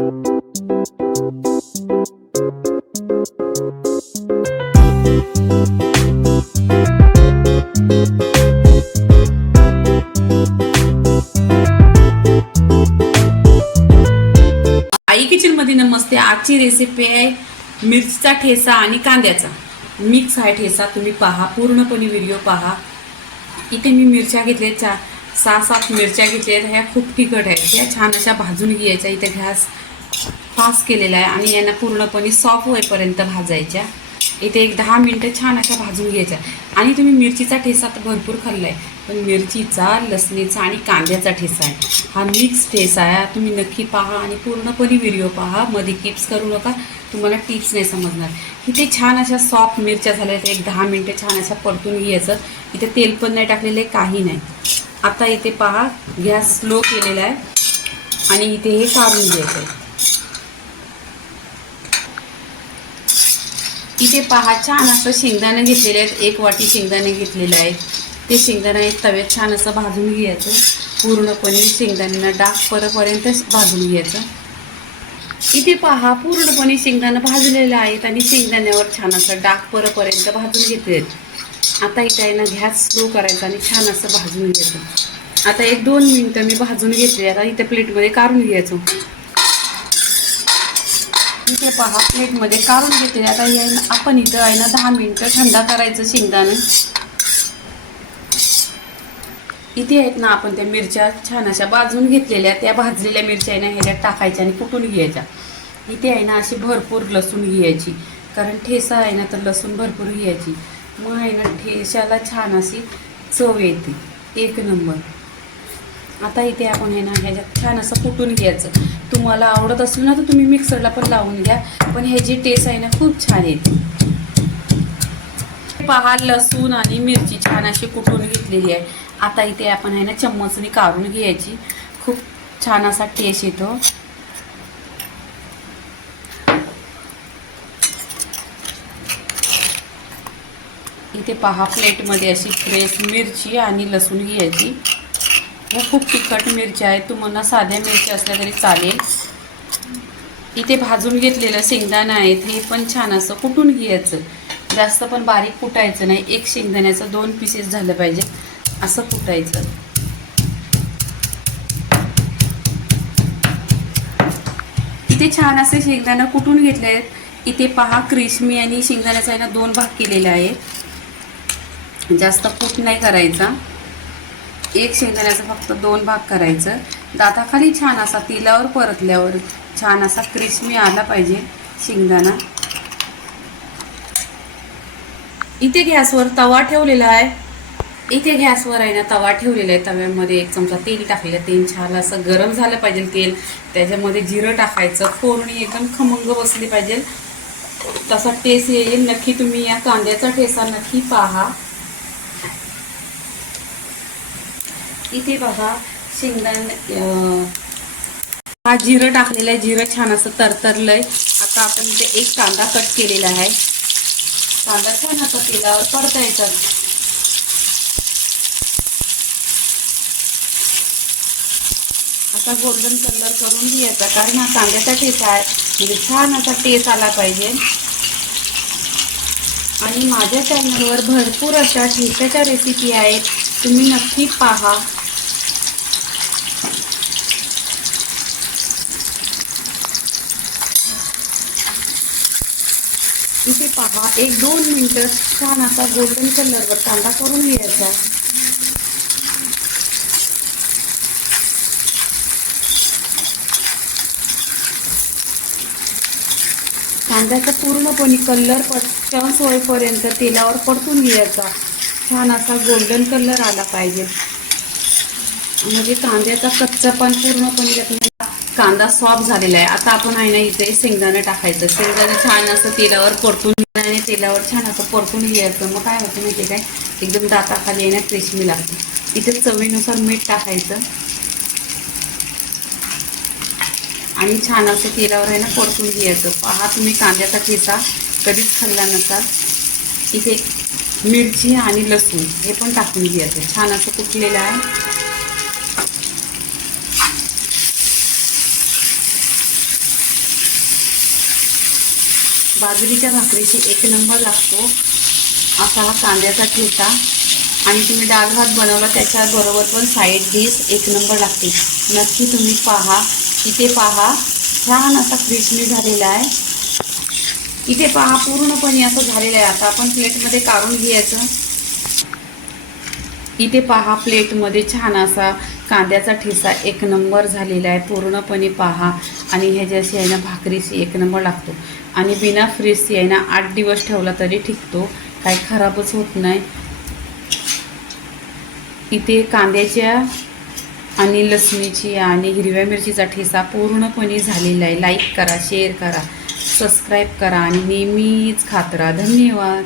आई kitchen मध्ये नमस्ते। आजची recipe आहे मिरचीचा ठेचा आणि कांद्याचा मिक्स आहे ठेचा। तुम्ही पहा, पूर्णपणे व्हिडिओ पहा। इथे मी मिरच्या घेतल्या 6-7 मिरच्या घेतल्या। ह्या खूप तिखट आहेत, त्या छान अशा भाजून घ्यायच्या। इथे गॅस फास्ट केलेला आहे आणि यांना पूर्णपणे सॉफ्ट होईपर्यंत भाजायच्या। इथे एक 10 मिनिटं छान अशा भाजून घ्यायच्या। आणि तुम्ही मिरचीचा ठेचा तर भरपूर खाल्लाय, पण मिरचीचा, लसणीचा आणि कांद्याचा ठेचा आहे हा मिक्स ठेचा आहे। तुम्ही नक्की पहा आणि पूर्णपणे व्हिडिओ पहा, मध्ये टिप्स करू नका, तुम्हाला टिप्स नाही समजणार। इथे छान अशा सॉफ्ट मिरच्या झाल्या, एक 10 मिनिटं छान अशा परतून घ्यायचं। इथे तेल पण नाही टाकलेलं आहे, काही नाही। आता इथे पहा, गॅस स्लो केलेला आहे आणि इथे हे काढून घ्यायचं आहे। इथे पहा, छान असं शेंगदाणे घेतलेले आहेत, 1 वाटी शेंगदाणे घेतलेले आहेत। ते शेंगदाणे तव्यात छान असं भाजून घ्यायचं, पूर्णपणे शेंगदाण्यांना डाग पडेपर्यंत भाजून घ्यायचं। इथे पहा, पूर्णपणे शेंगदाणे भाजलेले आहेत आणि शेंगदाण्यावर छान असं डाग पडेपर्यंत भाजून घेतलेत। आता इथे आहे ना, गॅस स्लो करायचा आणि छान असं भाजून घ्यायचं। आता 1-2 मिनिटं मी भाजून घेतले। आता इथे प्लेटमध्ये काढून घ्यायचं। इथे पहा, प्लेटमध्ये काढून घेतले। आता आपण इथं आहे ना 10 मिनिटं थंड करायचं शेंगदाणे। इथे आहेत ना, आपण त्या मिरच्या छान अशा भाजून घेतलेल्या, त्या भाजलेल्या मिरच्या आहे ना ह्याच्यात टाकायच्या आणि कुटून घ्यायच्या। इथे आहे ना अशी भरपूर लसूण घ्यायची, कारण ठेचा आहे ना तर लसूण भरपूर घ्यायची, मग आहे ना ठेच्याला छान अशी चव येते, 1 नंबर। आता इथे आपण आहे ना ह्याच्यात छान असं कुटून घ्यायचं। तुम्हाला आवडत असेल ना तर तुम्ही मिक्सरला पण लावून घ्या, पण ह्याची टेस्ट आहे ना खूप छान येते। पहा, लसूण आणि मिरची छान अशी कुटून घेतलेली आहे। आता इथे आपण आहे ना चम्मचने काढून घ्यायची, खूप छान असा टेस्ट येतो। इथे पहा, प्लेटमध्ये अशी फ्रेश मिरची आणि लसूण घ्यायची। व खूप तिखट मिरच्या आहेत, तुम्हाला साध्या मिरच्या असल्या तरी चालेल। इथे भाजून घेतलेलं शेंगदाणा आहेत, हे पण छान असं कुटून घ्यायचं, जास्त पण बारीक कुटायचं नाही। 1 शेंगदाण्याचं 2 पीसेस झालं पाहिजे असं कुटायचं। इथे छान असे शेंगदाणा कुटून घेतले आहेत। इथे पहा, क्रिस्मी आणि शेंगदाण्याचा आहे ना 2 भाग केलेला आहे, जास्त कूट नाही करायचा। 1 शेंगदाण्याचा फक्त 2 भाग करायचं। दाताखाली छान असा तेलावर परतल्यावर छान असा क्रिस्मी आला पाहिजे शेंगदाणा। इथे गॅसवर तवा ठेवलेला आहे। इथे गॅसवर आहे ना तवा ठेवलेला आहे, तव्यामध्ये 1 चमचा तेल टाकलेलं। तेल छान असं गरम झालं पाहिजे तेल, त्याच्यामध्ये जिरं टाकायचं। फोडणी एकदम खमंग बसली पाहिजे, तसा टेस्ट येईल। नक्की तुम्ही या कांद्याचा ठेचा नक्की पहा। इथे बघा, शेंगदाणे हा जिरं टाकलेलं आहे, जिरं छान असं तरतरलंय। आता आपण इथे 1 कांदा कट केलेला आहे, कांदा छान असं तेलावर परतायचा। आता गोल्डन कलर करून घ्यायचा, कारण हा कांद्याचा ठेचा आहे, म्हणजे छान असा टेस्ट आला पाहिजे। आणि माझ्या चॅनलवर भरपूर अशा ठेच्याच्या रेसिपी आहेत, तुम्ही नक्की पहा। इथे पहा, 1-2 मिनिटं छान असा गोल्डन कलरवर कांदा करून घ्यायचा। कांद्याचा पूर्णपणे कलर पटकन होईपर्यंत तेलावर परतून घ्यायचा। छान असा गोल्डन कलर आला पाहिजे, म्हणजे कांद्याचा कच्चापण पूर्णपणे जातो। कांदा सॉफ्ट झालेला आहे। आता आपण आहे ना इथे शेंगदाणे टाकायचं। शेंगदाणे छान असं तेलावर परतून घ्यायचं आणि तेलावर छान असं परतून घ्यायचं। मग काय होतं माहिती काय, एकदम दाताखाली आहे ना क्रिस्मी लागतं। इथे चवीनुसार मीठ टाकायचं आणि छान असं तेलावर आहे ना परतून घ्यायचं। पहा, तुम्ही कांद्याचा ठेचा कधीच खाल्ला नसाल। इथे मिरची आणि लसूण हे पण टाकून घ्यायचं, छान असं कुटलेलं आहे। बाजरीच्या भाकरीशी एक नंबर लागतो असा हा कांद्याचा ठेचा. आणि तुम्ही डाळ भात बनवला त्याच्याबरोबर पण साईड डिश एक नंबर लागते. नक्की तुम्ही पहा. इथे पहा छान असा क्रिस्पी झालेला आहे. इथे पहा पूर्णपणे असं झालेलं आहे. आता आपण प्लेटमध्ये काढून घ्यायचं. इथे पहा प्लेटमध्ये छान असा कांद्याचा ठेचा एक नंबर झालेला आहे. पूर्णपणे पहा. आणि ह्याच्याशी आहे ना भाकरीशी एक नंबर लागतो. आणि बिना फ्रीजची आहे ना 8 दिवस ठेवला तरी टिकतो, काही खराबच होत नाही. इथे कांद्याच्या आणि लसणीची आणि हिरव्या मिरचीचा ठेचा पूर्णपणे झालेला आहे. लाईक करा, शेअर करा, सबस्क्राईब करा आणि नेहमीच खात राहा. धन्यवाद.